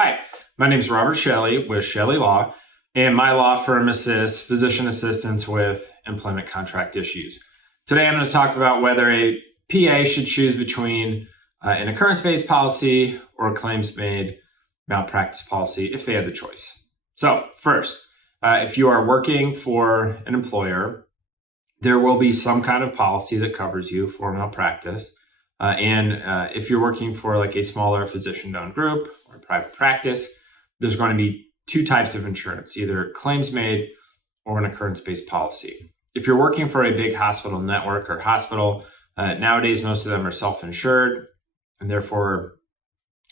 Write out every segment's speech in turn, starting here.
Hi, my name is Robert Chelle with Chelle Law, and my law firm assists physician assistants with employment contract issues. Today, I'm going to talk about whether a PA should choose between an occurrence-based policy or a claims-made malpractice policy if they had the choice. So first, if you are working for an employer, there will be some kind of policy that covers you for malpractice. And if you're working for like a smaller physician-owned group or a private practice, there's going to be two types of insurance, either claims-made or an occurrence-based policy. If you're working for a big hospital network or hospital, nowadays most of them are self-insured, and therefore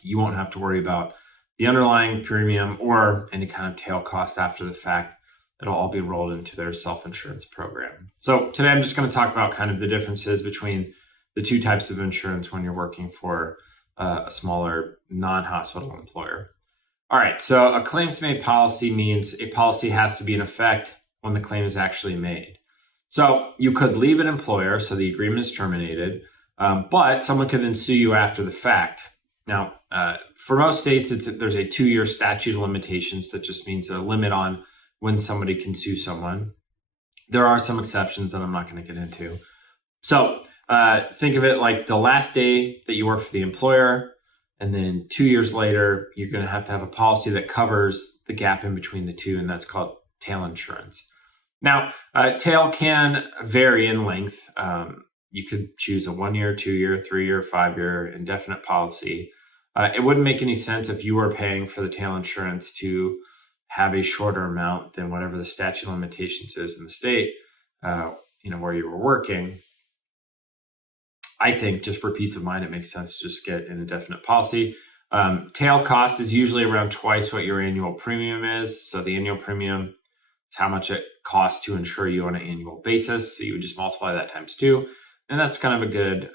you won't have to worry about the underlying premium or any kind of tail cost after the fact. It'll all be rolled into their self-insurance program. So today I'm just going to talk about kind of the differences between the two types of insurance when you're working for a smaller non-hospital employer. All right, so a claims-made policy means a policy has to be in effect when the claim is actually made. So you could leave an employer, so the agreement is terminated, but someone could then sue you after the fact. Now, for most states, there's a 2-year statute of limitations that just means a limit on when somebody can sue someone. There are some exceptions that I'm not going to get into. So think of it like the last day that you work for the employer, and then 2 years later, you're going to have a policy that covers the gap in between the two, and that's called tail insurance. Now, tail can vary in length. You could choose a 1-year, 2-year, 3-year, 5-year indefinite policy. It wouldn't make any sense if you were paying for the tail insurance to have a shorter amount than whatever the statute of limitations is in the state, where you were working. I think just for peace of mind, it makes sense to just get an indefinite policy. Tail cost is usually around twice what your annual premium is. So the annual premium is how much it costs to insure you on an annual basis. So you would just multiply that times 2. And that's kind of a good,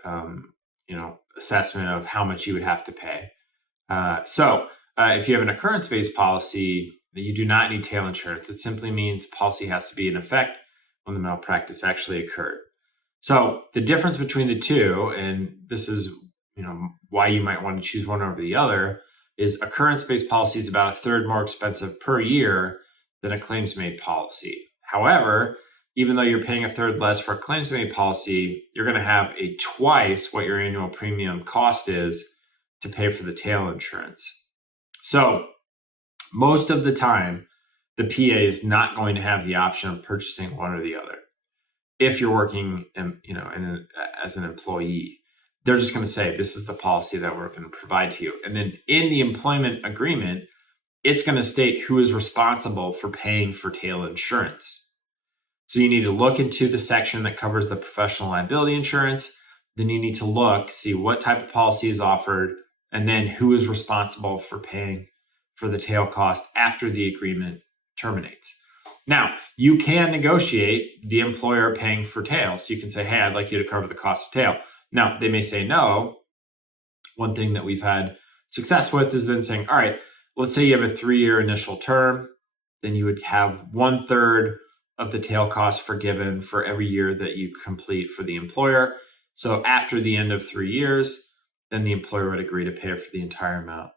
assessment of how much you would have to pay. So if you have an occurrence-based policy, you do not need tail insurance. It simply means policy has to be in effect when the malpractice actually occurred. So the difference between the two, and this is why you might want to choose one over the other, is occurrence-based policy is about 1/3 more expensive per year than a claims-made policy. However, even though you're paying 1/3 less for a claims-made policy, you're going to have a twice what your annual premium cost is to pay for the tail insurance. So most of the time, the PA is not going to have the option of purchasing one or the other. If you're working, as an employee, they're just going to say, this is the policy that we're going to provide to you. And then in the employment agreement, it's going to state who is responsible for paying for tail insurance. So you need to look into the section that covers the professional liability insurance. Then you need to see what type of policy is offered, and then who is responsible for paying for the tail cost after the agreement terminates. Now, you can negotiate the employer paying for tail. So you can say, hey, I'd like you to cover the cost of tail. Now, they may say no. One thing that we've had success with is then saying, all right, let's say you have a 3-year initial term. Then you would have 1/3 of the tail cost forgiven for every year that you complete for the employer. So after the end of 3 years, then the employer would agree to pay for the entire amount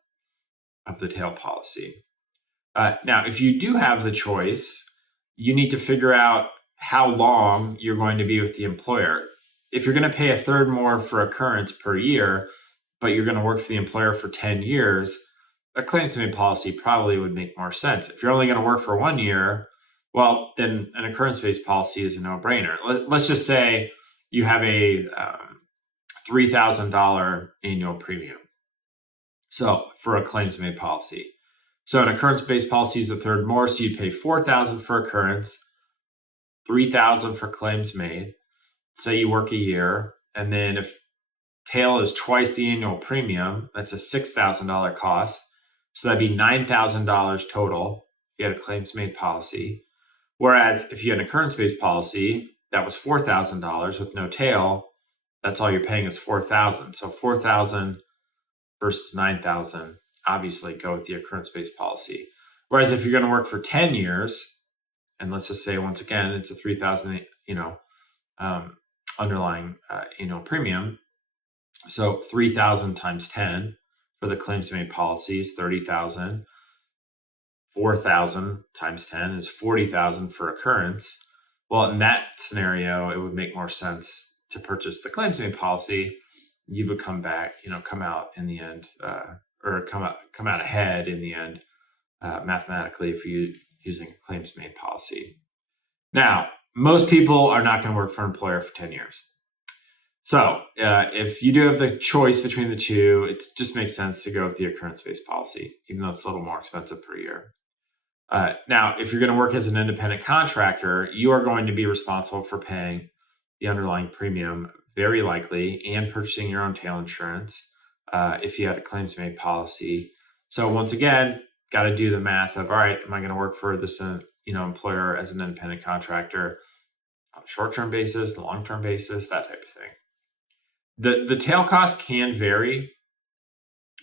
of the tail policy. Now, if you do have the choice, you need to figure out how long you're going to be with the employer. If you're going to pay 1/3 more for occurrence per year, but you're going to work for the employer for 10 years, a claims-made policy probably would make more sense. If you're only going to work for 1 year, well, then an occurrence-based policy is a no-brainer. Let's just say you have a $3,000 annual premium. So for a claims-made policy. So an occurrence-based policy is 1/3 more. So you'd pay $4,000 for occurrence, $3,000 for claims-made. Say you work a year, and then if tail is twice the annual premium, that's a $6,000 cost. So that'd be $9,000 total if you had a claims-made policy. Whereas if you had an occurrence-based policy, that was $4,000 with no tail. That's all you're paying is $4,000. So $4,000 versus $9,000, obviously go with the occurrence-based policy. Whereas if you're going to work for 10 years, and let's just say once again, it's a $3,000, underlying annual premium. So 3,000 times 10 for the claims made policies, 30,000. 4,000 times 10 is 40,000 for occurrence. Well, in that scenario, it would make more sense to purchase the claims made policy. You would come out in the end, or come out ahead in the end, mathematically, if you're using a claims made policy. Now, most people are not going to work for an employer for 10 years. So if you do have the choice between the two, it just makes sense to go with the occurrence-based policy, even though it's a little more expensive per year. Now, if you're going to work as an independent contractor, you are going to be responsible for paying the underlying premium, very likely, and purchasing your own tail insurance if you had a claims-made policy. So once again, got to do the math of, all right, am I going to work for this employer as an independent contractor on a short-term basis, a long-term basis, that type of thing. The tail cost can vary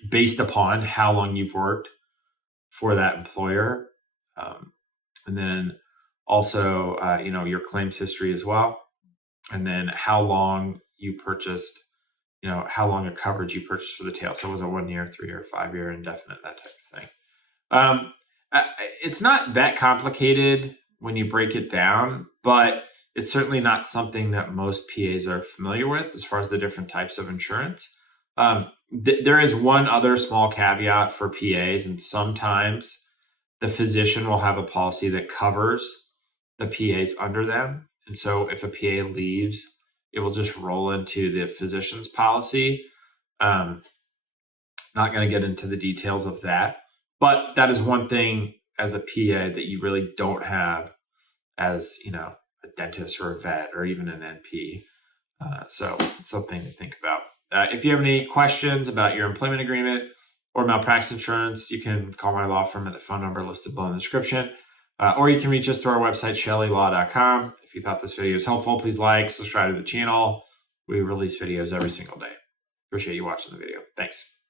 based upon how long you've worked for that employer. And then also, your claims history as well. And then how long you purchased, how long of coverage you purchased for the tail. So was it 1 year, 3 year, 5 year, indefinite, that type of thing. It's not that complicated when you break it down, but it's certainly not something that most PAs are familiar with as far as the different types of insurance. There is one other small caveat for PAs, and sometimes the physician will have a policy that covers the PAs under them. And so if a PA leaves, it will just roll into the physician's policy. Not going to get into the details of that, but that is one thing as a PA that you really don't have as, a dentist or a vet or even an NP. So it's something to think about. If you have any questions about your employment agreement or malpractice insurance, you can call my law firm at the phone number listed below in the description. Or you can reach us through our website, ChelleLaw.com. If you thought this video was helpful, please like, subscribe to the channel. We release videos every single day. Appreciate you watching the video. Thanks.